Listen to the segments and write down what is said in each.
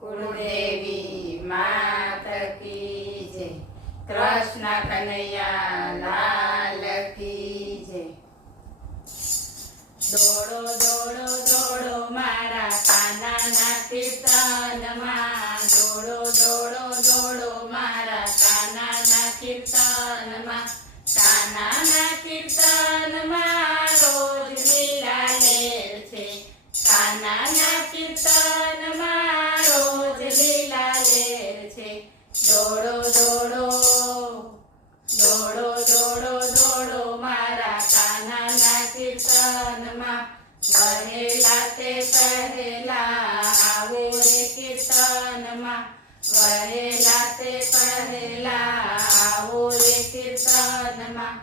કુળદેવી માત કી જય. કૃષ્ણ કનૈયા લાલ કી જય. દોડો દોડો દોડો મારા કાનાના કીર્તનમાં, દોડો દોડો દોડો મારા કાનાના કીર્તનમાં. કાનાના કીર્તનમાં રોજ લીલા લેર છે, કાનાના કીર્તનમાં રોજ લીલા લેર છે. દોડો દોડો દોડો દોડો દોડો મારા કાનાના કીર્તનમાં. વહેલા તે પહેલા આવો રે કીર્તનમાં, વહેલા તે પહેલા આવો રે કીર્તનમાં.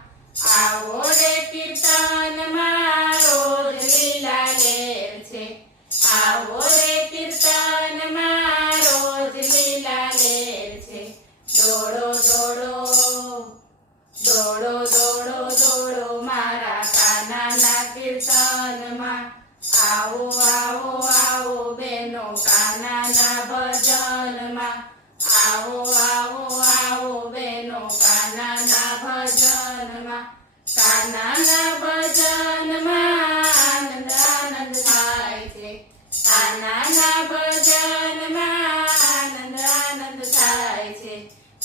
આવો રે કીર્તનમાં રોજ લીલા લેર છે, આવો રે કીર્તનમાં રોજ લીલા લેર છે. દોડો દોડો દોડો દોડો દોડો મારા કાનાના કીર્તનમાં. આવો આવો આવો બેનો કાનાના ભજનમાં, આવો આવો આવો બેનો કાનાના ભજનમાં. કાનાના ભજનમાં આનંદ આનંદ થાય છે, કાનાના ભજનમાં આનંદ આનંદ થાય છે.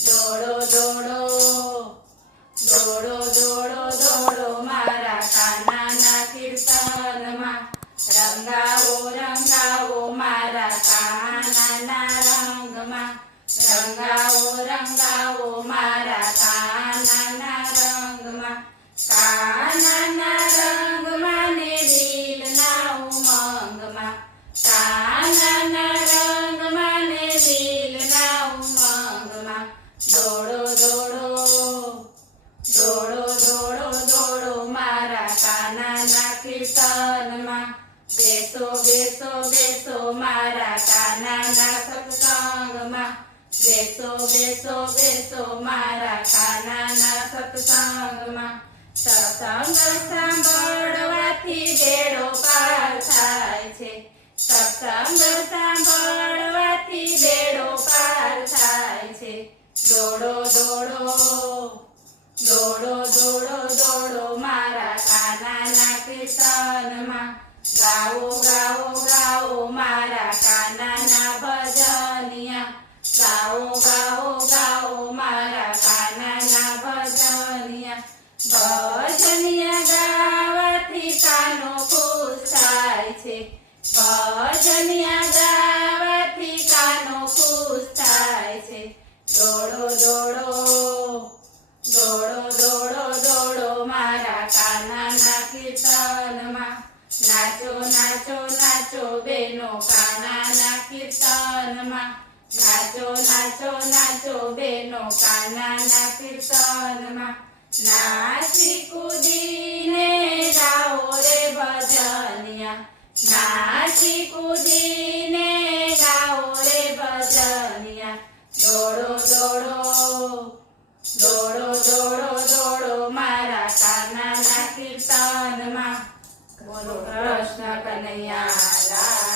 દોડો દોડો દોડો દોડો દોડો મારા કાનાના કીર્તનમાં. રંગાવો રંગાવો મારા કાનાના રંગમાં, રંગાવો રંગાવો મારા કાનાના રંગમાં. કાનાના રંગમાં ને દિલના ઉમંગમાં, કાનાના રંગમાં ને દિલના ઉમંગમાં. દોડો દોડો દોડો દોડો દોડો મારા કાનાના કીર્તનમાં. બેસો બેસો બેસો મારા કાનાના સત્સંગમાં, બેસો બેસો બેસો મારા કાનાના સત્સંગમાં. સત્સંગ સાંભળવાથી બેડો પાર થાય છે, સત્સંગ સાંભળવાથી બેડો પાર થાય છે. દોડો દોડો દોડો દોડો દોડો મારા કાનાના કીર્તનમાં. ગાવો ગાવો ગાવો મારા કાનાના ભજનિયા, ગાવો ગાવો ગાવો મારા કાનાના ભજનિયા. ભજનિયા ગાવાથી કાનો ખુશ થાય છે, ભજનિયા ગાવાથી કાનો ખુશ થાય છે. દોડો દોડો દોડો દોડો દોડો મારા કાનાના કીર્તનમાં. નાચો નાચો નાચો બેનો કાનાના કીર્તનમાં, નાચો નાચો નાચો બેનો કાનાના કીર્તનમાં. નાચી કૂદીને ગાઓ રે ભજનિયા, નાચી કૂદીને ગાઓ રે ભજનિયા. દોડો દોડો દોડો દોડો દોડો મારા કાનાના કીર્તનમાં. બોલો કૃષ્ણ કનૈયા લાલ